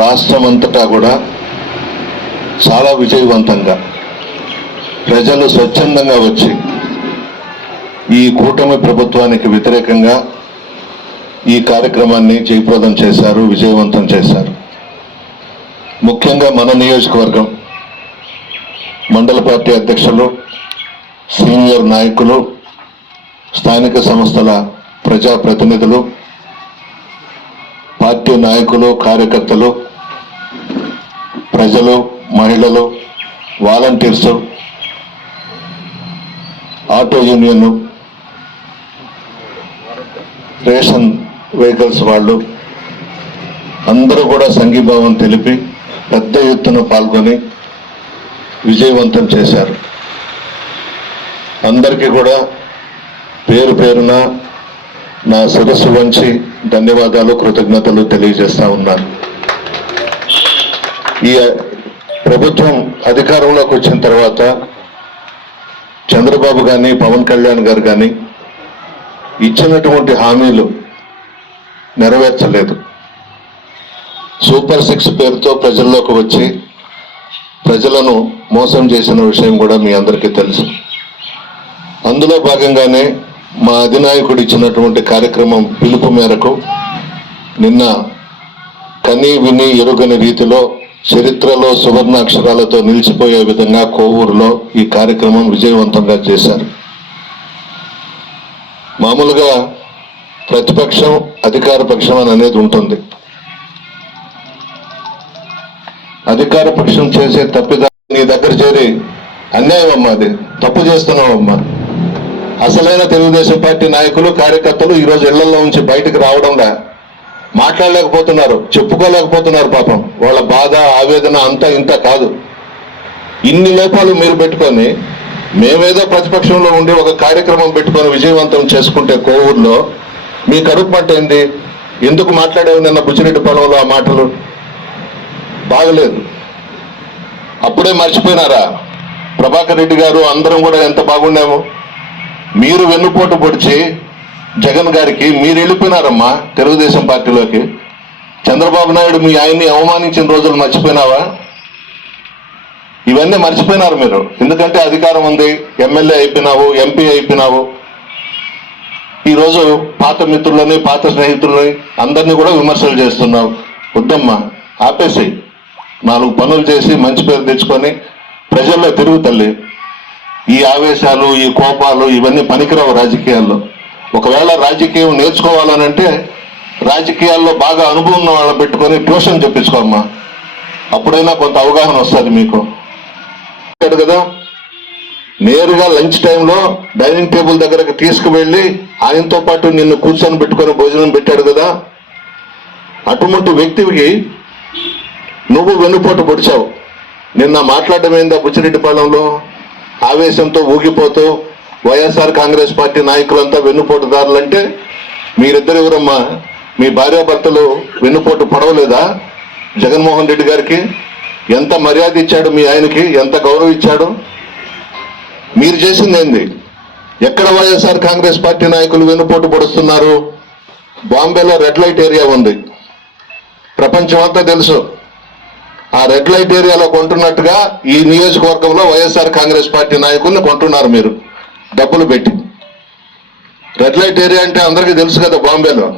రాష్ట్రమంతటా కూడా చాలా విజయవంతంగా ప్రజలు స్వచ్ఛందంగా వచ్చి ఈ కూటమి ప్రభుత్వానికి వ్యతిరేకంగా ఈ కార్యక్రమాన్ని జయప్రదం చేశారు, విజయవంతం చేశారు. ముఖ్యంగా మన నియోజకవర్గం మండల పార్టీ అధ్యక్షులు, సీనియర్ నాయకులు, స్థానిక సంస్థల ప్రజాప్రతినిధులు, పార్టీ నాయకులు, కార్యకర్తలు, ప్రజలు, మహిళలు, volunteers, auto union, ration vehicles వాళ్ళు అందరూ కూడా సంఘీభావం తెలిపి పెద్ద ఎత్తున పాల్గొని విజయవంతం చేశారు. అందరికీ కూడా పేరు పేరున నా శిరస్సు వంచి ధన్యవాదాలు, కృతజ్ఞతలు తెలియజేస్తా ఉన్నాను. ఈ ప్రభుత్వం అధికారంలోకి వచ్చిన తర్వాత చంద్రబాబు కానీ, పవన్ కళ్యాణ్ గారు కానీ ఇచ్చినటువంటి హామీలు నెరవేర్చలేదు. సూపర్ 6 పేరుతో ప్రజల్లోకి వచ్చి ప్రజలను మోసం చేసిన విషయం కూడా మీ అందరికీ తెలుసు. అందులో భాగంగానే మా అధినాయకుడు ఇచ్చినటువంటి కార్యక్రమం పిలుపు మేరకు నిన్న కని విని ఎరుగని రీతిలో చరిత్రలో సువర్ణాక్షరాలతో నిలిచిపోయే విధంగా కోవూరులో ఈ కార్యక్రమం విజయవంతంగా చేశారు. మామూలుగా ప్రతిపక్షం, అధికార పక్షం అని అనేది ఉంటుంది. అధికార పక్షం చేసే తప్పిదా నీ దగ్గర చేరి అన్యాయం అమ్మా, అది తప్పు చేస్తున్నావమ్మా. అసలైన తెలుగుదేశం పార్టీ నాయకులు, కార్యకర్తలు ఈరోజు ఇళ్లలో నుంచి బయటకు రావడంలా మాట్లాడలేకపోతున్నారు, చెప్పుకోలేకపోతున్నారు. పాపం వాళ్ళ బాధ, ఆవేదన అంతా ఇంత కాదు. ఇన్ని లోపాలు మీరు పెట్టుకొని మేమేదో ప్రతిపక్షంలో ఉండి ఒక కార్యక్రమం పెట్టుకొని విజయవంతం చేసుకుంటే కోవూరులో మీ కడుపు మంట ఏంది? ఎందుకు మాట్లాడేవి నిన్న బుచ్చిరెడ్డి పొలంలో ఆ మాటలు? బాగలేదు. అప్పుడే మర్చిపోయినారా? ప్రభాకర్ రెడ్డి గారు అందరం కూడా ఎంత బాగుండాము. మీరు వెన్నుపోటు పొడిచి జగన్ గారికి మీరు వెళ్ళిపోయినారమ్మా తెలుగుదేశం పార్టీలోకి. చంద్రబాబు నాయుడు మీ ఆయన్ని అవమానించిన రోజులు మర్చిపోయినావా? ఇవన్నీ మర్చిపోయినారు మీరు. ఎందుకంటే అధికారం ఉంది, ఎమ్మెల్యే అయిపోయినావు, ఎంపీ అయిపోయినావు. ఈరోజు పాత మిత్రులని, పాత స్నేహితులని అందరినీ కూడా విమర్శలు చేస్తున్నావు. వద్దమ్మా, ఆపేసి 4 పనులు చేసి మంచి పేరు తెచ్చుకొని ప్రజల్లో తిరుగు తల్లి. ఈ ఆవేశాలు, ఈ కోపాలు ఇవన్నీ పనికిరావు రాజకీయాల్లో. ఒకవేళ రాజకీయం నేర్చుకోవాలనంటే రాజకీయాల్లో బాగా అనుభవం ఉన్న వాళ్ళని పెట్టుకొని ట్యూషన్ చెప్పించుకోమ్మా. అప్పుడైనా కొంత అవగాహన వస్తుంది మీకు కదా. నేరుగా లంచ్ టైంలో డైనింగ్ టేబుల్ దగ్గరకు తీసుకువెళ్ళి ఆయనతో పాటు నిన్ను కూర్చొని పెట్టుకొని భోజనం పెట్టాడు కదా. అటువంటి వ్యక్తికి నువ్వు వెన్నుపోటు పొడిచావు. నిన్న మాట్లాడడం ఏందా బుచ్చిరెడ్డిపాలెంలో? ఆవేశంతో ఊగిపోతూ వైఎస్ఆర్ కాంగ్రెస్ పార్టీ నాయకులంతా వెన్నుపోటుదారులంటే మీరిద్దరు ఎవరమ్మా? మీ భార్యాభర్తలు వెన్నుపోటు పడవలేదా? జగన్మోహన్ రెడ్డి గారికి ఎంత మర్యాద ఇచ్చాడు, మీ ఆయనకి ఎంత గౌరవం ఇచ్చాడు. మీరు చేసింది ఏంది? ఎక్కడ వైఎస్ఆర్ కాంగ్రెస్ పార్టీ నాయకులు వెన్నుపోటు పొడుస్తున్నారు? బాంబేలో రెడ్ లైట్ ఏరియా ఉంది, ప్రపంచం అంతా తెలుసు. ఆ రెడ్ లైట్ ఏరియాలో కొంటున్నట్టుగా ఈ నియోజకవర్గంలో వైఎస్ఆర్ కాంగ్రెస్ పార్టీ నాయకుల్ని కొంటున్నారు మీరు డబ్బులు పెట్టి. రెడ్ లైట్ ఏరియా అంటే అందరికీ తెలుసు కదా. బాంబేలో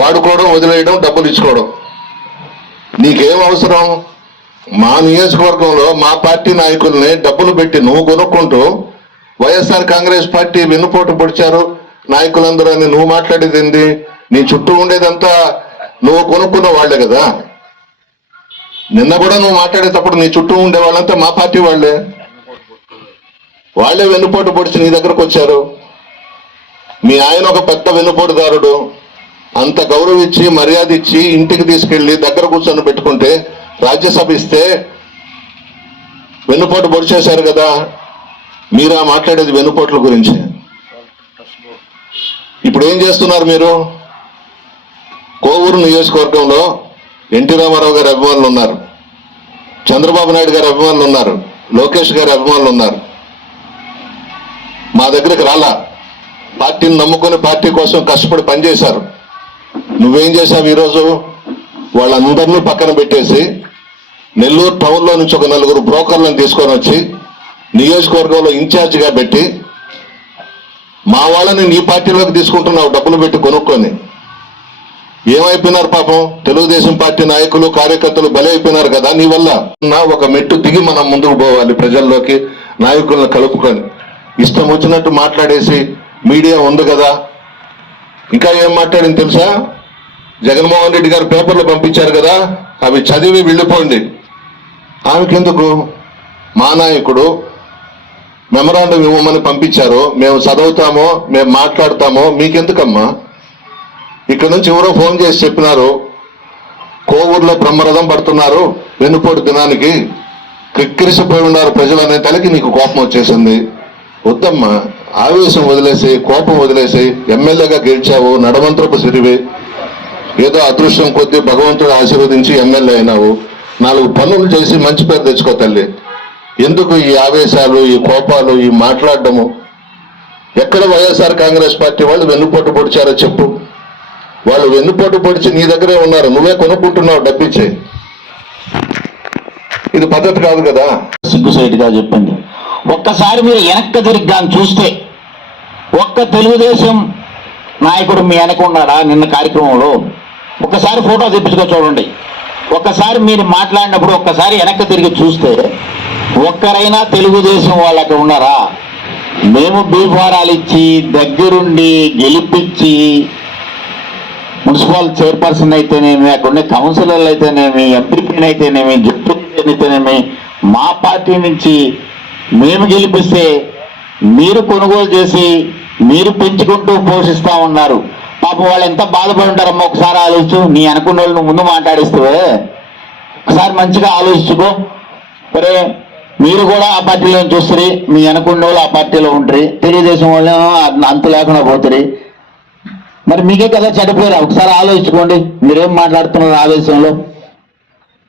వాడుకోవడం, వదిలేయడం, డబ్బులు ఇచ్చుకోవడం. నీకేం అవసరం? మా నియోజకవర్గంలో మా పార్టీ నాయకుల్ని డబ్బులు పెట్టి నువ్వు కొనుక్కుంటూ వైఎస్ఆర్ కాంగ్రెస్ పార్టీ వెన్నుపోటు పొడిచారు నాయకులందరూ అని నువ్వు మాట్లాడేది ఏంది? నీ చుట్టూ ఉండేదంతా నువ్వు కొనుక్కున్న వాళ్లే కదా. నిన్న కూడా నువ్వు మాట్లాడేటప్పుడు నీ చుట్టూ ఉండే వాళ్ళంతా మా పార్టీ వాళ్లే వెన్నుపోటు పొడిచి నీ దగ్గరకు వచ్చారు. మీ ఆయన ఒక పెద్ద వెన్నుపోటుదారుడు. అంత గౌరవం ఇచ్చి, మర్యాద ఇచ్చి ఇంటికి తీసుకెళ్లి దగ్గర కూర్చొని పెట్టుకుంటే రాజ్యసభ ఇస్తే వెన్నుపోటు పొడిచేశారు కదా. మీరా మాట్లాడేది వెన్నుపోట్ల గురించి. ఇప్పుడు ఏం చేస్తున్నారు మీరు? కోవూరు నియోజకవర్గంలో ఎన్టీ రామారావు గారి అభిమానులు ఉన్నారు, చంద్రబాబు నాయుడు గారి అభిమానులు ఉన్నారు, లోకేష్ గారి అభిమానులు ఉన్నారు. మా దగ్గరికి రాలా. పార్టీని నమ్ముకొని పార్టీ కోసం కష్టపడి పనిచేశారు. నువ్వేం చేశావు? ఈరోజు వాళ్ళందరినీ పక్కన పెట్టేసి నెల్లూరు టౌన్లో నుంచి ఒక 4 బ్రోకర్లను తీసుకొని వచ్చి నియోజకవర్గంలో ఇన్ఛార్జిగా పెట్టి మా వాళ్ళని నీ పార్టీలోకి తీసుకుంటున్నావు డబ్బులు పెట్టి కొనుక్కొని. ఏమైపోయినారు పాపం తెలుగుదేశం పార్టీ నాయకులు కార్యకర్తలు బలి అయిపోయినారు కదా నీ వల్ల. ఒక మెట్టు దిగి మనం ముందుకు పోవాలి, ప్రజల్లోకి నాయకులను కలుపుకొని. ఇష్టం వచ్చినట్టు మాట్లాడేసి మీడియా ఉంది కదా. ఇంకా ఏం మాట్లాడింది తెలుసా? జగన్మోహన్ రెడ్డి గారు పేపర్లు పంపించారు కదా, అవి చదివి వెళ్ళిపోండి. ఆమెకెందుకు? మా నాయకుడు మెమరాండం ఇవ్వమని పంపించారు, మేము చదువుతామో మేము మాట్లాడతామో, మీకెందుకమ్మా? ఇక్కడ నుంచి ఎవరో ఫోన్ చేసి చెప్పినారు, కోవూరులో బ్రహ్మరథం పడుతున్నారు వెన్నుపోటు దినానికి, క్రిక్కిరిసిపోయి ఉన్నారు ప్రజలు అనే తలకి నీకు కోపం వచ్చేసింది. వద్దమ్మా, ఆవేశం వదిలేసి కోపం వదిలేసి ఎమ్మెల్యేగా గెలిచావు, నడమంత్రపు సిరివి, ఏదో అదృష్టం కొద్దీ భగవంతుడు ఆశీర్వదించి ఎమ్మెల్యే అయినావు. 4 పనులు చేసి మంచి పేరు తెచ్చుకో తల్లి. ఎందుకు ఈ ఆవేశాలు, ఈ కోపాలు, ఈ మాట్లాడటము? ఎక్కడ వైఎస్ఆర్ కాంగ్రెస్ పార్టీ వాళ్ళు వెన్నుపోటు పొడిచారో చెప్పు. వాళ్ళు వెన్నుపోటు పొడిచి నీ దగ్గరే ఉన్నారు, నువ్వే కొనుక్కుంటున్నావు డబ్బిచ్చే. ఇది పద్ధతి కాదు కదా. సిగ్గుసైట్గా చెప్పింది. ఒక్కసారి మీరు వెనక్కి తిరిగి చూస్తే ఒక్క తెలుగుదేశం నాయకుడు మీ వెనక ఉన్నాడా నిన్న కార్యక్రమంలో? ఒక్కసారి ఫోటో తెప్పించుకో చూడండి. ఒక్కసారి మీరు మాట్లాడినప్పుడు ఒక్కసారి వెనక్కి తిరిగి చూస్తే ఒక్కరైనా తెలుగుదేశం వాళ్ళకి ఉన్నారా? మేము బీఫారాలు ఇచ్చి దగ్గరుండి గెలిపించి మున్సిపల్ చైర్పర్సన్ అయితేనేమి, అక్కడ కౌన్సిలర్లు అయితేనేమి, ఎంపీపీని అయితేనేమి, డిప్యూటీ అయితేనేమి, మా పార్టీ నుంచి మేము గెలిపిస్తే మీరు కొనుగోలు చేసి మీరు పెంచుకుంటూ పోషిస్తా ఉన్నారు. పాపం వాళ్ళు ఎంత బాధపడి ఉంటారమ్మా ఒకసారి ఆలోచించు. నీ అనుకున్న వాళ్ళు నువ్వు ముందు మాట్లాడిస్తే ఒకసారి మంచిగా ఆలోచించుకో. సరే, మీరు కూడా ఆ పార్టీలో చూస్తారు, మీ అనుకున్న వాళ్ళు ఆ పార్టీలో ఉంటారు, తెలుగుదేశం వాళ్ళు అంతు లేకుండా పోతారు. మరి మీకే కదా చెడిపోయారు. ఒకసారి ఆలోచించుకోండి. మీరేం మాట్లాడుతున్నారు ఆవేశంలో?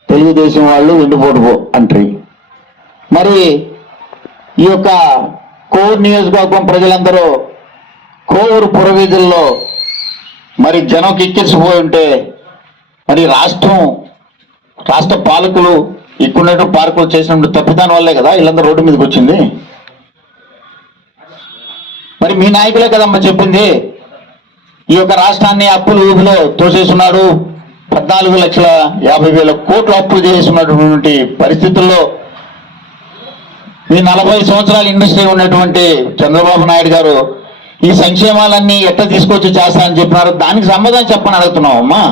తెలుగుదేశం వాళ్ళు వెండిపోటు అంటారు. మరి ఈ యొక్క కోవూరు నియోజకవర్గం ప్రజలందరూ కోవూరు పురవీధుల్లో మరి జనం కిక్కిసిపోయి ఉంటే మరి రాష్ట్ర పాలకులు ఇక్కడున్నట్టు పార్కులు చేసినప్పుడు తప్పిదాని వల్లే కదా వీళ్ళందరూ రోడ్డు మీదకి వచ్చింది. మరి మీ నాయకులే కదమ్మా చెప్పింది. ఈ యొక్క రాష్ట్రాన్ని అప్పుల ఊబిలో తోసేస్తున్నాడు, 14,50,000 కోట్లు అప్పులు చేస్తున్నటువంటి పరిస్థితుల్లో ఈ 40 సంవత్సరాల ఇండస్ట్రీ ఉన్నటువంటి చంద్రబాబు నాయుడు గారు ఈ సంక్షేమాలన్నీ ఎట్లా తీసుకొచ్చి చేస్తానని చెప్పినారు. దానికి సమాధానం చెప్పని అడుగుతున్నాం అమ్మా.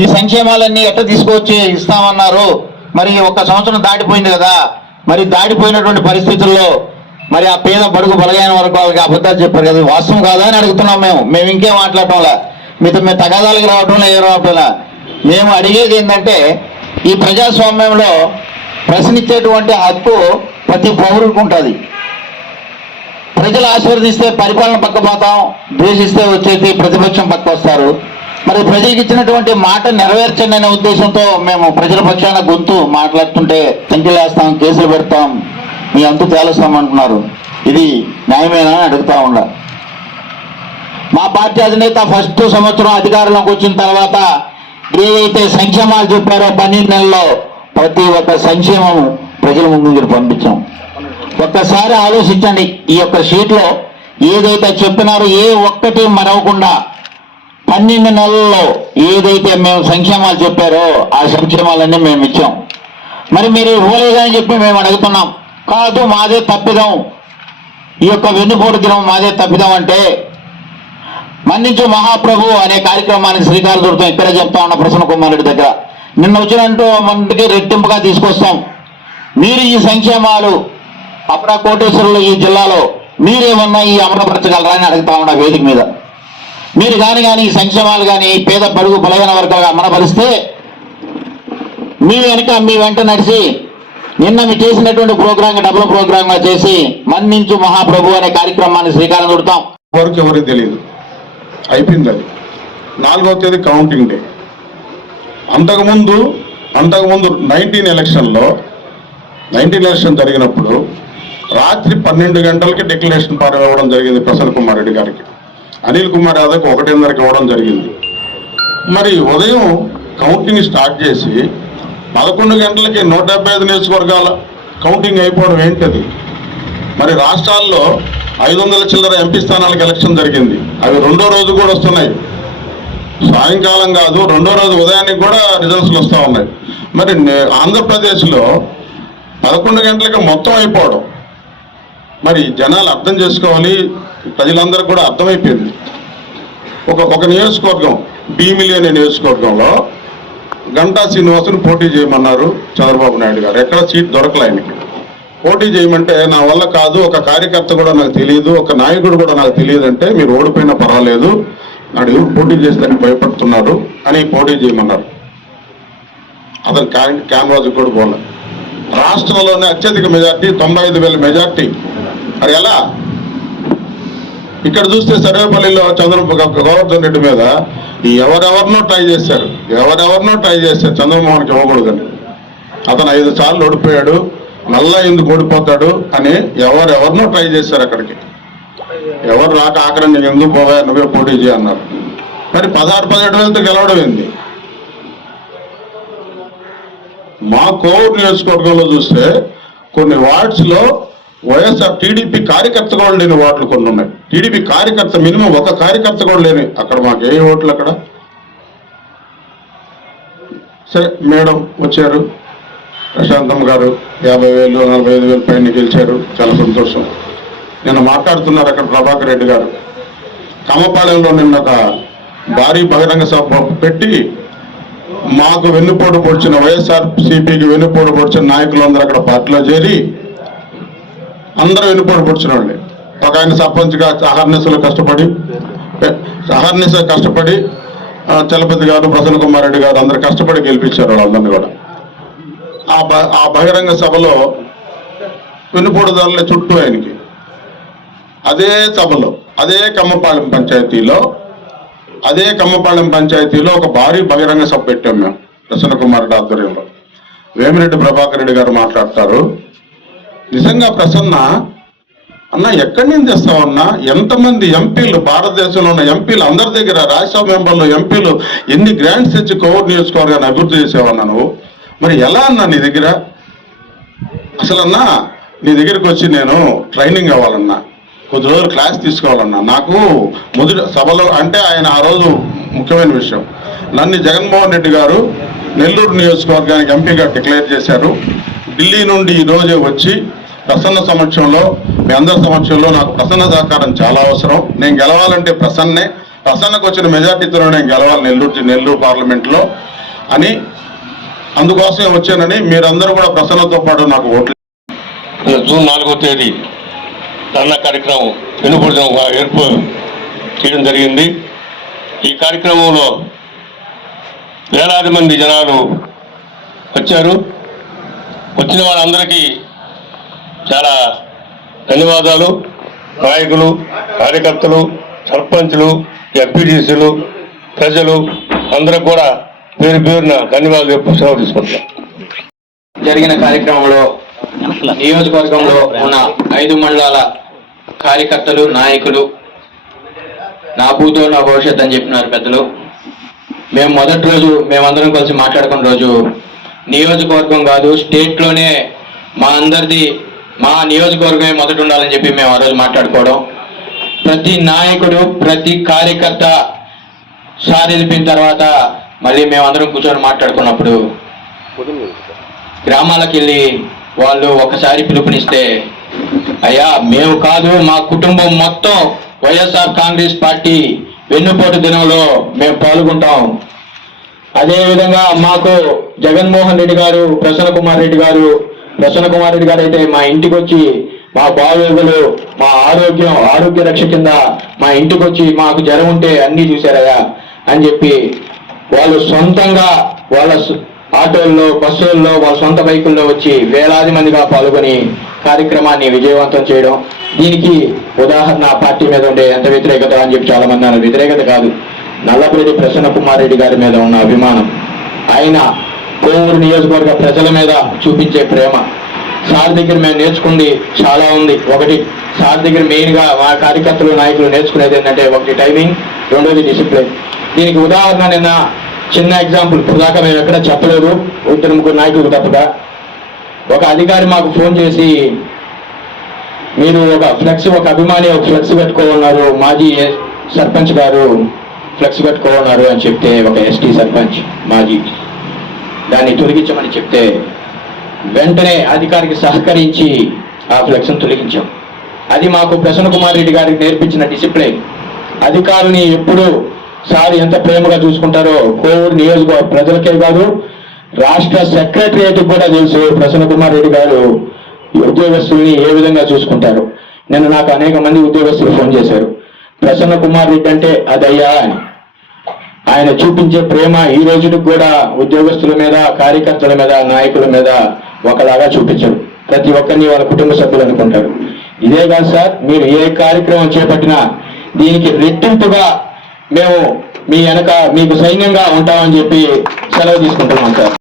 ఈ సంక్షేమాలన్నీ ఎట్లా తీసుకొచ్చి ఇస్తామన్నారు. మరి 1 సంవత్సరం దాటిపోయింది కదా. మరి దాటిపోయినటువంటి పరిస్థితుల్లో మరి ఆ పేద బడుగు బలహీన వర్గాలకి అబద్ధాలు చెప్పారు కదా, వాస్తవం కాదా అని అడుగుతున్నాం. మేము ఇంకేం మాట్లాడటంలా, మీతో మేము తగాదాలకు రావటంలో ఏం రావటంలా. మేము అడిగేది ఏంటంటే ఈ ప్రజాస్వామ్యంలో ప్రశ్నించేటువంటి హక్కు ప్రతి పౌరుడికి ఉంటుంది. ప్రజలు ఆశీర్వదిస్తే పరిపాలన పక్కపోతాం, ద్వేషిస్తే వచ్చేసి ప్రతిపక్షం పక్క వస్తారు. మరి ప్రజలకు ఇచ్చినటువంటి మాట నెరవేర్చండి అనే ఉద్దేశంతో మేము ప్రజల పక్షాన గొంతు మాట్లాడుతుంటే సంఖ్యలేస్తాం, కేసులు పెడతాం, మీ అంతు తేలుస్తామంటున్నారు. ఇది న్యాయమేనా అని అడుగుతా ఉండ. మా పార్టీ అధినేత ఫస్ట్ సంవత్సరం అధికారంలోకి వచ్చిన తర్వాత ఏదైతే సంక్షేమాలు చెప్పారో 12 నెలల్లో ప్రతి ఒక్క సంక్షేమం ప్రజల ముందు పంపించాం. ఒక్కసారి ఆలోచించండి. ఈ యొక్క షీట్లో ఏదైతే చెప్పినారో ఏ ఒక్కటి మరవకుండా 12 నెలల్లో ఏదైతే మేము సంక్షేమాలు చెప్పారో ఆ సంక్షేమాలన్నీ మేము ఇచ్చాం. మరి మీరు ఇవ్వలేదని చెప్పి మేము అడుగుతున్నాం. కాదు, మాదే తప్పిదం, ఈ యొక్క వెన్నుపోటు దినం మాదే తప్పిదం అంటే మన్నించు మహాప్రభు అనే కార్యక్రమానికి శ్రీకారం చుడతాం. ఇక్కడే చెప్తా ఉన్న ప్రసన్న కుమార్ రెడ్డి దగ్గర. నిన్న వచ్చినట్టు మనకి రెట్టింపుగా తీసుకొస్తాం. మీరు ఈ సంక్షేమాలు అపరా కోటేశ్వరులు ఈ జిల్లాలో మీరేమన్నా ఈ అమలుపరచగలరా అని అడుగుతా ఉన్నా వేదిక మీద. మీరు కానీ ఈ సంక్షేమాలు కానీ పేద పడుగు బలహీన వర్గాలుగా అమలుపరిస్తే మీ వెంట నడిచి నిన్న మీరు చేసినటువంటి ప్రోగ్రామ్ డబుల్ ప్రోగ్రామ్ గా చేసి మన్నించు మహాప్రభు అనే కార్యక్రమాన్ని శ్రీకారం చుడతాం. వరకు ఎవరికి తెలియదు, అయిపోయింది. అది 4వ తేదీ కౌంటింగ్ డే. అంతకుముందు 19 ఎలక్షన్ జరిగినప్పుడు రాత్రి 12 గంటలకి డిక్లరేషన్ పవర్ ఇవ్వడం జరిగింది ప్రసన్న కుమార్ రెడ్డి గారికి. అనిల్ కుమార్ యాదవ్కి 1:30కి ఇవ్వడం జరిగింది. మరి ఉదయం కౌంటింగ్ స్టార్ట్ చేసి 11 గంటలకి 175 నియోజకవర్గాల కౌంటింగ్ అయిపోవడం ఏంటది? మరి రాష్ట్రాల్లో 500 చిల్లర ఎంపీ స్థానాలకు ఎలక్షన్ జరిగింది. అవి రెండో రోజు కూడా వస్తున్నాయి. సాయంకాలం కాదు, రెండో రోజు ఉదయానికి కూడా రిజల్ట్స్లు వస్తూ ఉన్నాయి. మరి ఆంధ్రప్రదేశ్లో 11 గంటలకి మొత్తం అయిపోవడం, మరి జనాలు అర్థం చేసుకోవాలి. ప్రజలందరూ కూడా అర్థమైపోయింది. ఒక నియోజకవర్గం భీమిలి అనే నియోజకవర్గంలో గంటా శ్రీనివాసుని పోటీ చేయమన్నారు చంద్రబాబు నాయుడు గారు. ఎక్కడ సీట్ దొరకలే ఆయనకి. పోటీ చేయమంటే నా వల్ల కాదు, ఒక కార్యకర్త కూడా నాకు తెలియదు, ఒక నాయకుడు కూడా నాకు తెలియదు అంటే, మీరు ఓడిపోయినా పర్వాలేదు, నాడు ఎవరు పోటీ చేస్తారని భయపడుతున్నారు అని పోటీ చేయమన్నారు. అతను క్యాన్వాస్ కూడా పోలే. రాష్ట్రంలోనే అత్యధిక మెజార్టీ 95,000 మెజార్టీ. మరి ఎలా? ఇక్కడ చూస్తే సర్వేపల్లిలో గోవర్ధన్ రెడ్డి మీద ఎవరెవరినో ట్రై చేశారు చంద్రమోహన్కి ఇవ్వకూడదని. అతను 5 సార్లు ఓడిపోయాడు, మళ్ళా ఎందుకు ఓడిపోతాడు అని ఎవరెవరినో ట్రై చేశారు. అక్కడికి ఎవరు రాక ఆఖరి నీకు ఎందుకు పోవా, నువ్వే పోటీ చేయన్నారు. మరి 16-17 వేలతో గెలవడం ఏంది? మా కోవూరు నియోజకవర్గంలో చూస్తే కొన్ని వార్డ్స్లో వైఎస్ఆర్ టీడీపీ కార్యకర్త కూడా లేని వార్డులు కొన్ని ఉన్నాయి. టీడీపీ కార్యకర్త మినిమం ఒక కార్యకర్త కూడా లేని. అక్కడ మాకు ఏ ఓట్లు అక్కడ? సరే, మేడం వచ్చారు, ప్రశాంతమ్మ గారు 50,000 45,000 పైన గెలిచారు, చాలా సంతోషం. నిన్న మాట్లాడుతున్నారు అక్కడ ప్రభాకర్ రెడ్డి గారు. కమ్మపాలెంలో నిన్న ఒక భారీ బహిరంగ సభ పెట్టి మాకు వెన్నుపోటు పొడిచిన వైఎస్ఆర్సీపీకి వెన్నుపోటు పొడిచిన నాయకులందరూ అక్కడ పార్టీలో చేరి అందరూ వెన్నుపోటు పొడిచిన వాళ్ళే. ఒక ఆయన సర్పంచ్గా అహర్నిశలు కష్టపడి చలపతి గారు, ప్రసన్న కుమార్ రెడ్డి గారు అందరూ కష్టపడి గెలిపించారు వాళ్ళందరినీ కూడా. ఆ బహిరంగ సభలో వెన్నుపోటుదారుల చుట్టూ ఆయనకి అదే సభలో అదే కమ్మపాలెం పంచాయతీలో ఒక భారీ బహిరంగ సభ పెట్టాం మేము ప్రసన్న కుమార్ రెడ్డి ఆధ్వర్యంలో. వేమిరెడ్డి ప్రభాకర్ రెడ్డి గారు మాట్లాడతారు. నిజంగా ప్రసన్న అన్న ఎక్కడి నుంచి తెస్తావన్నా? ఎంతమంది ఎంపీలు, భారతదేశంలో ఉన్న ఎంపీలు అందరి దగ్గర, రాజ్యసభ మెంబర్లు, ఎంపీలు ఎన్ని గ్రాంట్స్ తెచ్చి కోవూరు నియోజకవర్గాన్ని అభివృద్ధి చేసేవన్నా నువ్వు? మరి ఎలా అన్నా నీ దగ్గర? అసలన్నా నీ దగ్గరికి వచ్చి నేను ట్రైనింగ్ అవ్వాలన్నా, కొద్ది రోజులు క్లాస్ తీసుకోవాలన్నా. నాకు మొదటి సభలో అంటే ఆయన ఆ రోజు ముఖ్యమైన విషయం, నన్ను జగన్మోహన్ రెడ్డి గారు నెల్లూరు నియోజకవర్గానికి ఎంపీగా డిక్లేర్ చేశారు. ఢిల్లీ నుండి ఈ రోజే వచ్చి ప్రసన్న సమక్షంలో, మీ అందరి సమక్షంలో నాకు ప్రసన్న సహకారం చాలా అవసరం. నేను గెలవాలంటే ప్రసన్నకు వచ్చిన మెజార్టీతో నేను గెలవాలి నెల్లూరు పార్లమెంట్లో అని, అందుకోసమే వచ్చానని మీరందరూ కూడా ప్రసన్నతో పాటు నాకు ఓట్లు. జూన్ 4వ తేదీ ధర్నా కార్యక్రమం వెనుపూడిన ఏర్పాటు చేయడం జరిగింది. ఈ కార్యక్రమంలో వేలాది మంది జనాలు వచ్చారు. వచ్చిన వాళ్ళందరికీ చాలా ధన్యవాదాలు. నాయకులు, కార్యకర్తలు, సర్పంచులు, ఎంపీటీసీలు, ప్రజలు అందరూ కూడా పేరు పేరున ధన్యవాదాలు చెప్పి సెలవు తీసుకుంటాం. జరిగిన కార్యక్రమంలో నియోజకవర్గంలో ఉన్న 5 మండలాల కార్యకర్తలు, నాయకులు నా భూతో నా భవిష్యత్ అని చెప్పినారు పెద్దలు. మేము మొదటి రోజు మేమందరం కలిసి మాట్లాడుకున్న రోజు నియోజకవర్గం కాదు స్టేట్లోనే మా అందరిది, మా నియోజకవర్గమే మొదటి ఉండాలని చెప్పి మేము ఆ రోజు మాట్లాడుకోవడం. ప్రతి నాయకుడు, ప్రతి కార్యకర్త సాధింపిన తర్వాత మళ్ళీ మేమందరం కూర్చొని మాట్లాడుకున్నప్పుడు గ్రామాలకు వెళ్ళి వాళ్ళు ఒకసారి పిలుపునిస్తే, అయ్యా మేము కాదు, మా కుటుంబం మొత్తం వైఎస్ఆర్ కాంగ్రెస్ పార్టీ వెన్నుపోటు దినంలో మేము పాల్గొంటాం. అదేవిధంగా మాకు జగన్మోహన్ రెడ్డి గారు, ప్రసన్న కుమార్ రెడ్డి గారు అయితే మా ఇంటికి వచ్చి మా బాగోగులు, మా ఆరోగ్య రక్ష కింద మా ఇంటికి వచ్చి మాకు జ్వరం ఉంటే అన్నీ చూశారయ్యా అని చెప్పి వాళ్ళు సొంతంగా వాళ్ళ ఆటోల్లో, బస్సుల్లో, వాళ్ళ సొంత బైకుల్లో వచ్చి వేలాది మందిగా పాల్గొని కార్యక్రమాన్ని విజయవంతం చేయడం. దీనికి ఉదాహరణ పార్టీ మీద ఉండే ఎంత వ్యతిరేకత అని చెప్పి చాలా మంది అన్నారు. వ్యతిరేకత కాదు, నల్లపరెడ్డి ప్రసన్న కుమార్ రెడ్డి గారి మీద ఉన్న అభిమానం, ఆయన కోవూరు నియోజకవర్గ ప్రజల మీద చూపించే ప్రేమ. సార్ దగ్గర మేము నేర్చుకుంది చాలా ఉంది. ఒకటి, సార్ దగ్గర మెయిన్గా మా కార్యకర్తలు, నాయకులు నేర్చుకునేది ఏంటంటే, ఒకటి టైమింగ్, రెండోది డిసిప్లిన్. దీనికి ఉదాహరణ నిన్న చిన్న ఎగ్జాంపుల్, ఇప్పుడు దాకా మేము ఎక్కడ చెప్పలేదు, ఇద్దరు ముగ్గురు నాయకులకు తప్పగా. ఒక అధికారి మాకు ఫోన్ చేసి, మీరు ఒక అభిమాని ఒక ఫ్లెక్స్ పెట్టుకోన్నారు, మాజీ సర్పంచ్ గారు ఫ్లెక్స్ పెట్టుకోన్నారు అని చెప్తే, ఒక ఎస్టీ సర్పంచ్ మాజీ, దాన్ని తొలగించమని చెప్తే వెంటనే అధికారికి సహకరించి ఆ ఫ్లెక్స్ను తొలగించాం. అది మాకు ప్రసన్న కుమార్ రెడ్డి గారికి నేర్పించిన డిసిప్లిన్. అధికారుని ఎప్పుడు సార్ ఎంత ప్రేమగా చూసుకుంటారో కోవూరు నియోజకవర్గ ప్రజలకే కాదు, రాష్ట్ర సెక్రటరియట్ కూడా తెలుసు ప్రసన్న కుమార్ రెడ్డి గారు ఉద్యోగస్తుల్ని ఏ విధంగా చూసుకుంటారు. నిన్న నాకు అనేక మంది ఉద్యోగస్తులు ఫోన్ చేశారు, ప్రసన్న కుమార్ రెడ్డి అంటే అదయ్యా అని. ఆయన చూపించే ప్రేమ ఈ రోజుకి కూడా ఉద్యోగస్తుల మీద, కార్యకర్తల మీద, నాయకుల మీద ఒకలాగా చూపించరు. ప్రతి ఒక్కరిని వాళ్ళ కుటుంబ సభ్యులు అనుకుంటారు. ఇదే కాదు సార్, మీరు ఏ కార్యక్రమం చేపట్టినా దీనికి రెట్టింపుగా మేము మీ వెనక మీకు సైన్యంగా ఉంటామని చెప్పి సెలవు తీసుకుంటున్నాం సార్.